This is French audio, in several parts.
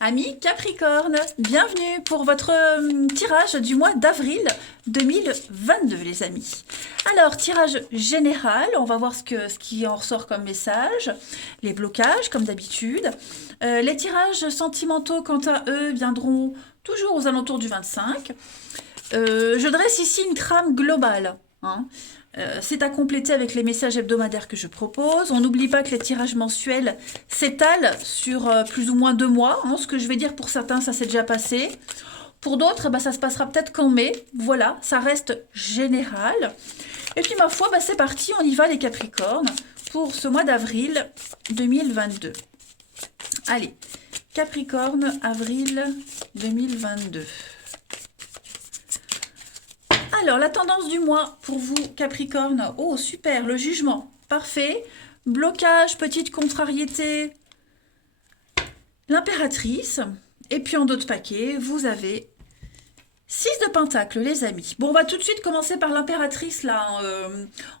Amis Capricorne, bienvenue pour votre tirage du mois d'avril 2022 les amis. Alors, tirage général, on va voir ce qui en ressort comme message, les blocages comme d'habitude. Les tirages sentimentaux quant à eux viendront toujours aux alentours du 25. Je dresse ici une trame globale. C'est à compléter avec les messages hebdomadaires que je propose. On n'oublie pas que les tirages mensuels s'étalent sur plus ou moins 2 mois. Ce que je vais dire pour certains, ça s'est déjà passé. Pour d'autres, ça se passera peut-être qu'en mai. Voilà, ça reste général. Et puis ma foi, c'est parti, on y va les Capricornes pour ce mois d'avril 2022. Allez, Capricorne, avril 2022. Alors, la tendance du mois pour vous, Capricorne. Oh, super, le jugement. Parfait. Blocage, petite contrariété. L'impératrice. Et puis en d'autres paquets, vous avez 6 de Pentacle, les amis. Bon, on va tout de suite commencer par l'impératrice, là,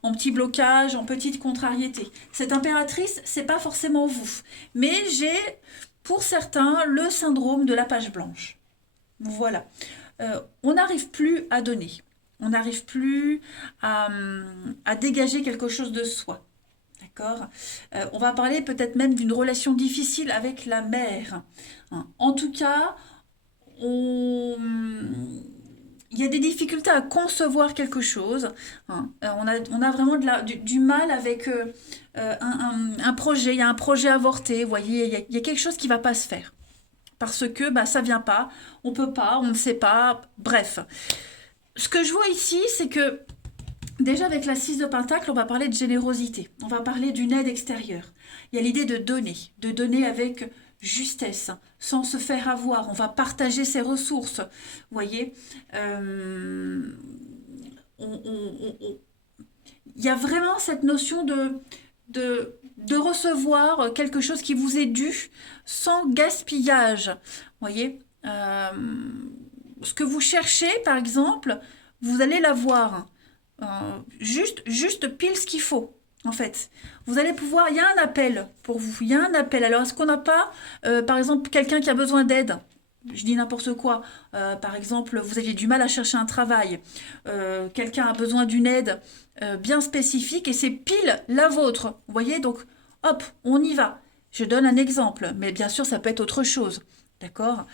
en petit blocage, en petite contrariété. Cette impératrice, c'est pas forcément vous. Mais j'ai, pour certains, le syndrome de la page blanche. Voilà. On n'arrive plus à donner. On n'arrive plus à dégager quelque chose de soi. D'accord. On va parler peut-être même d'une relation difficile avec la mère. En tout cas, il y a des difficultés à concevoir quelque chose. On a vraiment du mal avec un projet. Il y a un projet avorté. Vous voyez, il y a quelque chose qui ne va pas se faire. Parce que ça ne vient pas, on ne peut pas, on ne sait pas. Bref. Ce que je vois ici, c'est que déjà avec la 6 de Pentacle, on va parler de générosité. On va parler d'une aide extérieure. Il y a l'idée de donner avec justesse, sans se faire avoir. On va partager ses ressources. Vous voyez, il y a vraiment cette notion de recevoir quelque chose qui vous est dû sans gaspillage. Vous voyez, ce que vous cherchez, par exemple, vous allez l'avoir. Juste pile ce qu'il faut, en fait. Vous allez pouvoir, il y a un appel pour vous, il y a un appel. Alors, est-ce qu'on n'a pas, par exemple, quelqu'un qui a besoin d'aide? Je dis n'importe quoi. Par exemple, vous aviez du mal à chercher un travail. Quelqu'un a besoin d'une aide bien spécifique et c'est pile la vôtre. Vous voyez, donc, hop, on y va. Je donne un exemple, mais bien sûr, ça peut être autre chose. D'accord.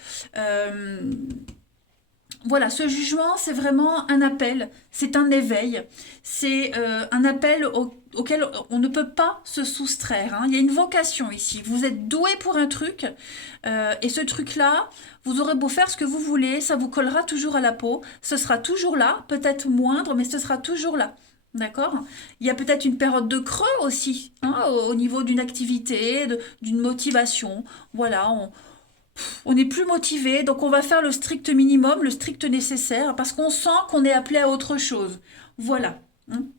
Voilà, ce jugement, c'est vraiment un appel, c'est un éveil, c'est un appel auquel on ne peut pas se soustraire. Il y a une vocation ici. Vous êtes doué pour un truc, et ce truc-là, vous aurez beau faire ce que vous voulez, ça vous collera toujours à la peau, ce sera toujours là, peut-être moindre, mais ce sera toujours là. D'accord. Il y a peut-être une période de creux aussi, au niveau d'une activité, d'une motivation. Voilà, on n'est plus motivé, donc on va faire le strict minimum, le strict nécessaire, parce qu'on sent qu'on est appelé à autre chose. Voilà,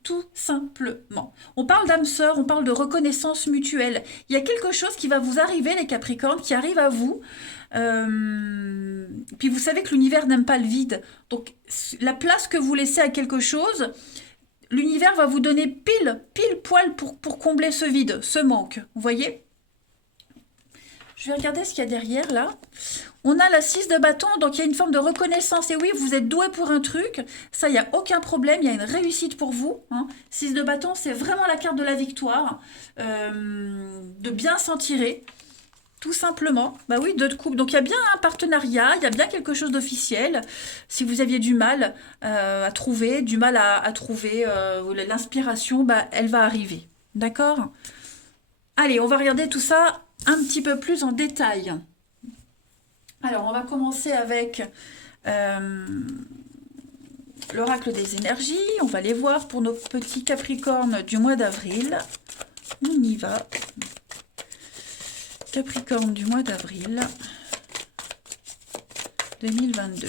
tout simplement. On parle d'âme sœur, on parle de reconnaissance mutuelle. Il y a quelque chose qui va vous arriver, les Capricornes, qui arrive à vous. Puis vous savez que l'univers n'aime pas le vide. Donc la place que vous laissez à quelque chose, l'univers va vous donner pile poil pour combler ce vide, ce manque. Vous voyez ? Je vais regarder ce qu'il y a derrière, là. On a la 6 de bâton, donc il y a une forme de reconnaissance. Et oui, vous êtes doué pour un truc. Ça, il n'y a aucun problème. Il y a une réussite pour vous. 6 de bâton, c'est vraiment la carte de la victoire. De bien s'en tirer. Tout simplement. Bah oui, 2 de coupe. Donc il y a bien un partenariat. Il y a bien quelque chose d'officiel. Si vous aviez du mal à trouver, l'inspiration, elle va arriver. D'accord ? Allez, on va regarder tout ça un petit peu plus en détail. Alors, on va commencer avec l'oracle des énergies. On va les voir pour nos petits Capricornes du mois d'avril. On y va. Capricorne du mois d'avril 2022.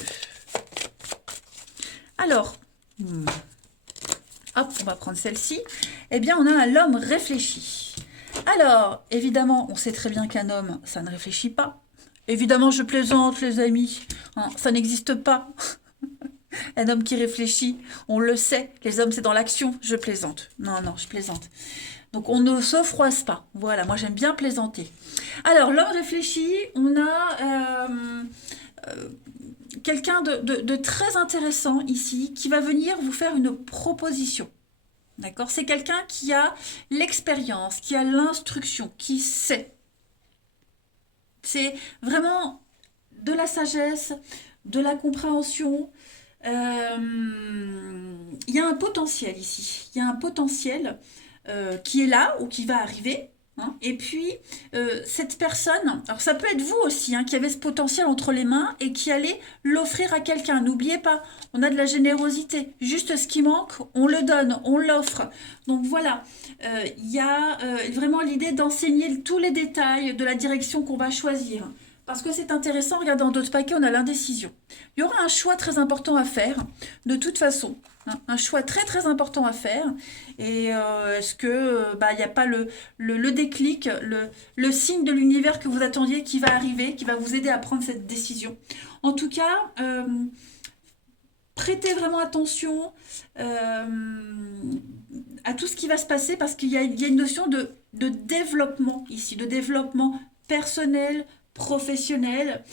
Alors, hop, on va prendre celle-ci. Eh bien, on a l'homme réfléchi. Alors, évidemment, on sait très bien qu'un homme, ça ne réfléchit pas. Évidemment, je plaisante, les amis. Ça n'existe pas. Un homme qui réfléchit, on le sait. Les hommes, c'est dans l'action. Je plaisante. Non, je plaisante. Donc on ne se froisse pas. Voilà, moi j'aime bien plaisanter. Alors l'homme réfléchi, on a quelqu'un de très intéressant ici qui va venir vous faire une proposition. D'accord? C'est quelqu'un qui a l'expérience, qui a l'instruction, qui sait. C'est vraiment de la sagesse, de la compréhension. Il y a un potentiel ici. Il y a un potentiel qui est là ou qui va arriver. Hein. Et puis, cette personne, alors ça peut être vous aussi, hein, qui avez ce potentiel entre les mains et qui allez l'offrir à quelqu'un. N'oubliez pas, on a de la générosité. Juste ce qui manque, on le donne, on l'offre. Donc voilà, il y a vraiment l'idée d'enseigner tous les détails de la direction qu'on va choisir. Parce que c'est intéressant, regardez, dans d'autres paquets, on a l'indécision. Il y aura un choix très important à faire, de toute façon. Hein, un choix très très important à faire. Et est-ce que il n'y a pas le déclic, le signe de l'univers que vous attendiez qui va arriver, qui va vous aider à prendre cette décision. En tout cas, prêtez vraiment attention à tout ce qui va se passer parce qu'il y a une notion de développement ici, de développement personnel, professionnel,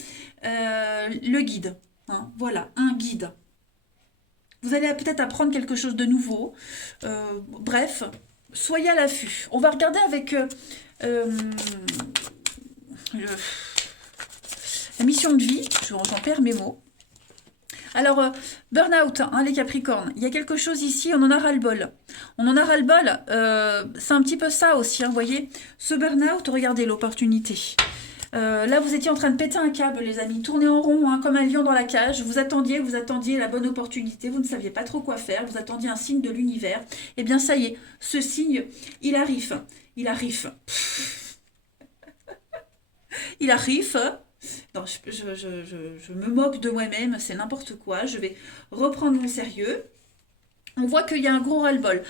le guide. Hein, voilà, un guide. Vous allez peut-être apprendre quelque chose de nouveau. Bref, soyez à l'affût. On va regarder avec la mission de vie. J'en perds mes mots. Alors, burn-out, hein, les Capricornes, il y a quelque chose ici, on en a ras-le-bol. On en a ras-le-bol, c'est un petit peu ça aussi, hein, vous voyez. Ce burn-out, regardez l'opportunité. Là, vous étiez en train de péter un câble, les amis. Tournez en rond, hein, comme un lion dans la cage. Vous attendiez la bonne opportunité. Vous ne saviez pas trop quoi faire. Vous attendiez un signe de l'univers. Eh bien, ça y est, ce signe, il arrive. Il arrive. Il arrive. Non, je me moque de moi-même. C'est n'importe quoi. Je vais reprendre mon sérieux. On voit qu'il y a un gros ras-le-bol.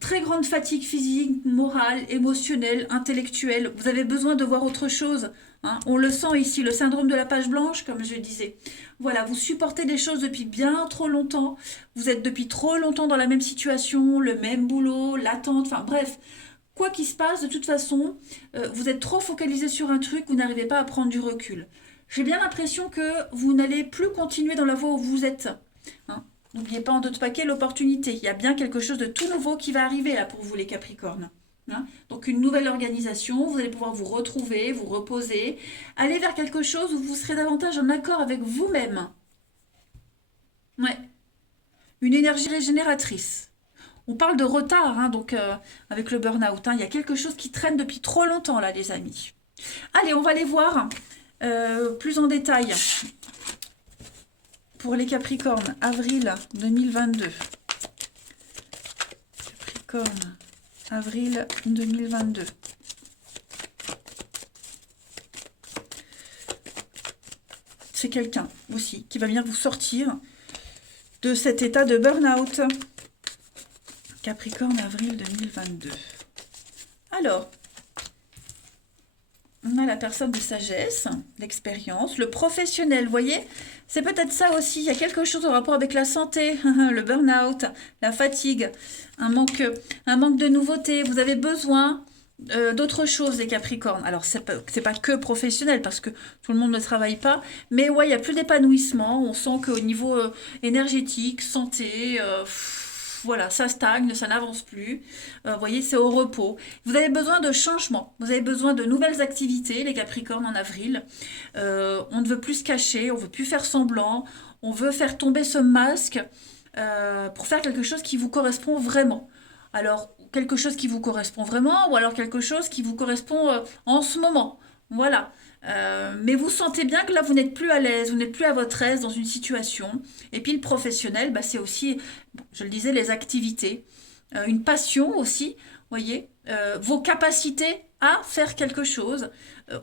Très grande fatigue physique, morale, émotionnelle, intellectuelle. Vous avez besoin de voir autre chose. Hein. On le sent ici, le syndrome de la page blanche, comme je disais. Voilà, vous supportez des choses depuis bien trop longtemps. Vous êtes depuis trop longtemps dans la même situation, le même boulot, l'attente, enfin bref. Quoi qu'il se passe, de toute façon, vous êtes trop focalisé sur un truc, vous n'arrivez pas à prendre du recul. J'ai bien l'impression que vous n'allez plus continuer dans la voie où vous êtes. Hein. N'oubliez pas en d'autres paquets l'opportunité. Il y a bien quelque chose de tout nouveau qui va arriver là pour vous les Capricornes. Hein. Donc une nouvelle organisation, vous allez pouvoir vous retrouver, vous reposer, aller vers quelque chose où vous serez davantage en accord avec vous-même. Ouais. Une énergie régénératrice. On parle de retard, hein, donc avec le burn-out. Hein, il y a quelque chose qui traîne depuis trop longtemps là, les amis. Allez, on va les voir plus en détail. Pour les Capricornes, avril 2022. Capricorne, avril 2022. C'est quelqu'un aussi qui va venir vous sortir de cet état de burn-out. Capricorne, avril 2022. Alors, on a la personne de sagesse, l'expérience, le professionnel, vous voyez, c'est peut-être ça aussi, il y a quelque chose en rapport avec la santé, le burn-out, la fatigue, un manque de nouveauté, vous avez besoin d'autre chose, les Capricornes. Alors, c'est pas que professionnel, parce que tout le monde ne travaille pas, mais ouais, il n'y a plus d'épanouissement, on sent qu'au niveau énergétique, santé... voilà, ça stagne, ça n'avance plus. Vous voyez, c'est au repos. Vous avez besoin de changement. Vous avez besoin de nouvelles activités, les Capricornes, en avril. On ne veut plus se cacher, on ne veut plus faire semblant. On veut faire tomber ce masque pour faire quelque chose qui vous correspond vraiment. Alors, quelque chose qui vous correspond vraiment ou alors quelque chose qui vous correspond en ce moment. Voilà. Mais vous sentez bien que là, vous n'êtes plus à l'aise, vous n'êtes plus à votre aise dans une situation. Et puis le professionnel, c'est aussi, je le disais, les activités, une passion aussi, voyez, vos capacités à faire quelque chose.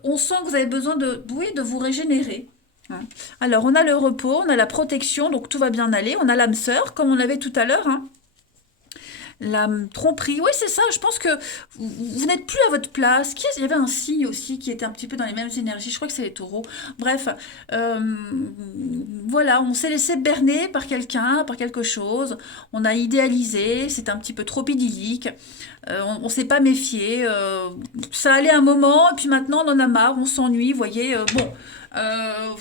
On sent que vous avez besoin de vous régénérer. Hein. Alors, on a le repos, on a la protection, donc tout va bien aller. On a l'âme sœur, comme on avait tout à l'heure. Hein. la tromperie. Oui, c'est ça, je pense que vous n'êtes plus à votre place. Il y avait un signe aussi qui était un petit peu dans les mêmes énergies, je crois que c'est les taureaux. Bref, euh, voilà, on s'est laissé berner par quelqu'un, par quelque chose, on a idéalisé, c'était un petit peu trop idyllique, on ne s'est pas méfié, ça allait un moment, et puis maintenant on en a marre, on s'ennuie, vous voyez, bon. euh,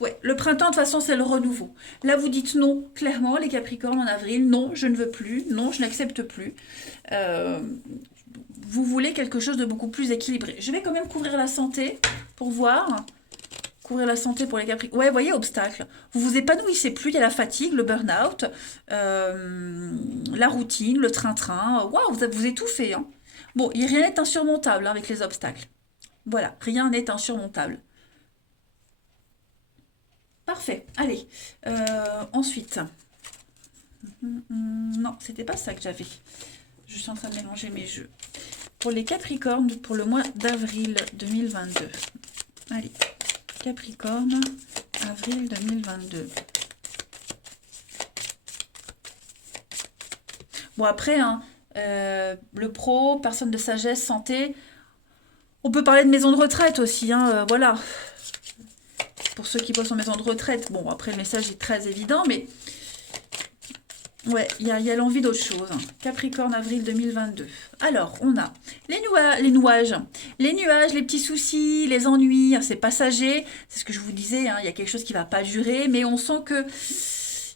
Ouais, le printemps, de toute façon, c'est le renouveau. Là, vous dites non, clairement, les Capricornes en avril, non, je ne veux plus, non, je n'accepte plus. Euh, Vous voulez quelque chose de beaucoup plus équilibré. Je vais quand même couvrir la santé pour voir. Couvrir la santé pour les Capricornes. Ouais, vous voyez, obstacle. Vous vous épanouissez plus, il y a la fatigue, le burn-out, la routine, le train-train. Waouh, vous étouffez, hein. Bon, rien n'est insurmontable hein, avec les obstacles. Voilà, rien n'est insurmontable. Parfait. Allez. Ensuite. Non, c'était pas ça que j'avais. Je suis en train de mélanger mes jeux. Pour les Capricornes, pour le mois d'avril 2022. Allez. Capricorne, avril 2022. Bon, après, hein, le pro, personne de sagesse, santé. On peut parler de maison de retraite aussi, hein, voilà. Pour ceux qui bossent en maison de retraite. Bon, après, le message est très évident, mais ouais, il y a l'envie d'autre chose. Capricorne, avril 2022. Alors, on a les nuages. Les nuages, les petits soucis, les ennuis, c'est passager. C'est ce que je vous disais, hein, il y a quelque chose qui ne va pas durer, mais on sent que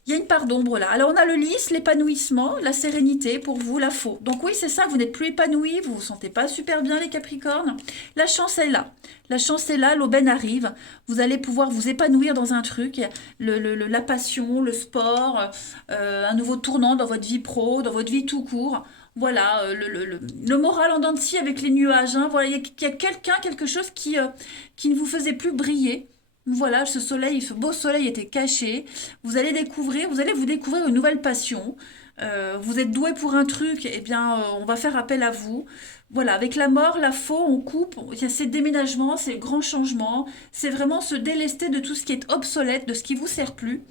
il y a une part d'ombre là. Alors, on a le lys, l'épanouissement, la sérénité pour vous, la faux. Donc oui, c'est ça, vous n'êtes plus épanoui, vous vous sentez pas super bien les Capricornes. La chance est là. La chance est là, l'aubaine arrive. Vous allez pouvoir vous épanouir dans un truc. La passion, le sport, un nouveau tournant dans votre vie pro, dans votre vie tout court. Voilà, le moral en dents de scie avec les nuages. Hein. Voilà, il y a quelqu'un, quelque chose qui ne vous faisait plus briller. Voilà, ce soleil, ce beau soleil était caché. Vous allez vous découvrir une nouvelle passion. Vous êtes doué pour un truc, eh bien, on va faire appel à vous. Voilà, avec la mort, la faux, on coupe. Il y a ces déménagements, ces grands changements. C'est vraiment se délester de tout ce qui est obsolète, de ce qui vous sert plus.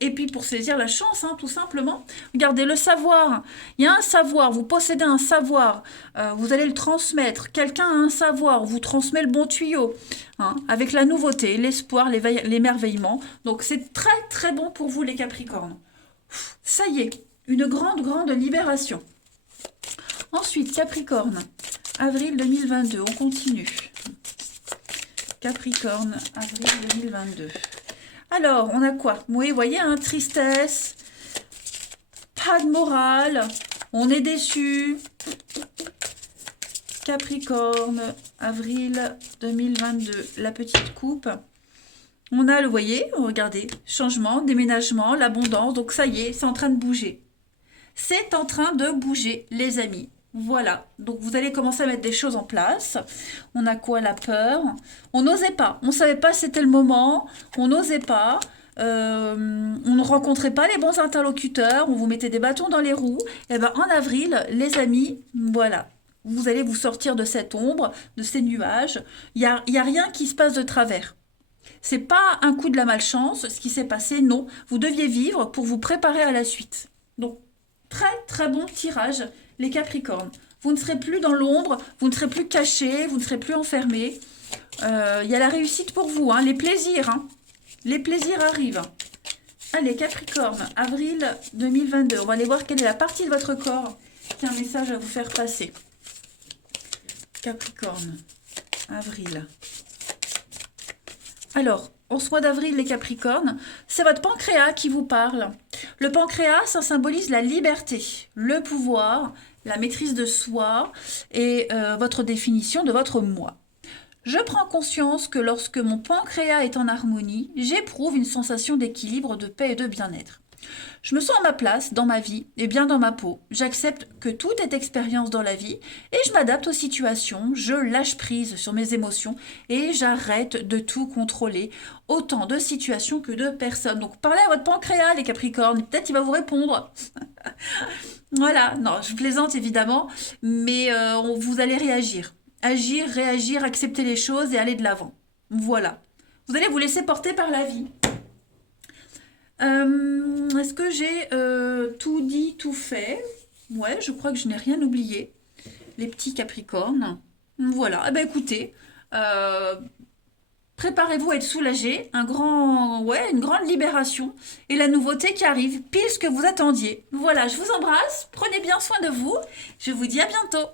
Et puis pour saisir la chance, hein, tout simplement. Regardez, le savoir. Il y a un savoir, vous possédez un savoir, vous allez le transmettre. Quelqu'un a un savoir, on vous transmet le bon tuyau. Hein, avec la nouveauté, l'espoir, l'émerveillement. Donc c'est très très bon pour vous les Capricornes. Ça y est, une grande grande libération. Ensuite, Capricorne, avril 2022, on continue. Capricorne, avril 2022. Alors, on a quoi? Oui, vous voyez, hein, tristesse, pas de morale, on est déçu. Capricorne, avril 2022, la petite coupe. On a, le voyez, regardez, changement, déménagement, l'abondance. Donc ça y est, c'est en train de bouger. C'est en train de bouger, les amis. Voilà, donc vous allez commencer à mettre des choses en place. On a quoi? La peur. On n'osait pas, on ne savait pas si c'était le moment, on n'osait pas. On ne rencontrait pas les bons interlocuteurs, on vous mettait des bâtons dans les roues. Et ben en avril, les amis, voilà, vous allez vous sortir de cette ombre, de ces nuages. Il y a rien qui se passe de travers. C'est pas un coup de la malchance, ce qui s'est passé, non. Vous deviez vivre pour vous préparer à la suite. Donc, très très bon tirage, les Capricornes. Vous ne serez plus dans l'ombre, vous ne serez plus cachés, vous ne serez plus enfermés. Il y a la réussite pour vous, hein, les plaisirs. Hein. Les plaisirs arrivent. Allez, Capricorne, avril 2022. On va aller voir quelle est la partie de votre corps qui a un message à vous faire passer. Capricorne, avril. Alors, en ce mois d'avril, les Capricornes, c'est votre pancréas qui vous parle. Le pancréas, ça symbolise la liberté, le pouvoir, la maîtrise de soi et votre définition de votre moi. Je prends conscience que lorsque mon pancréas est en harmonie, j'éprouve une sensation d'équilibre, de paix et de bien-être. Je me sens à ma place dans ma vie et bien dans ma peau. J'accepte que tout est expérience dans la vie et je m'adapte aux situations, je lâche prise sur mes émotions et j'arrête de tout contrôler, autant de situations que de personnes. Donc parlez à votre pancréas les Capricornes, peut-être il va vous répondre. Voilà, non, je plaisante évidemment, mais vous allez réagir. Agir, réagir, accepter les choses et aller de l'avant. Voilà. Vous allez vous laisser porter par la vie. Est-ce que j'ai tout dit, tout fait? Ouais, je crois que je n'ai rien oublié. Les petits Capricornes. Voilà. Eh ben écoutez, euh, préparez-vous à être soulagés. Ouais, une grande libération et la nouveauté qui arrive, pile ce que vous attendiez. Voilà, je vous embrasse. Prenez bien soin de vous. Je vous dis à bientôt.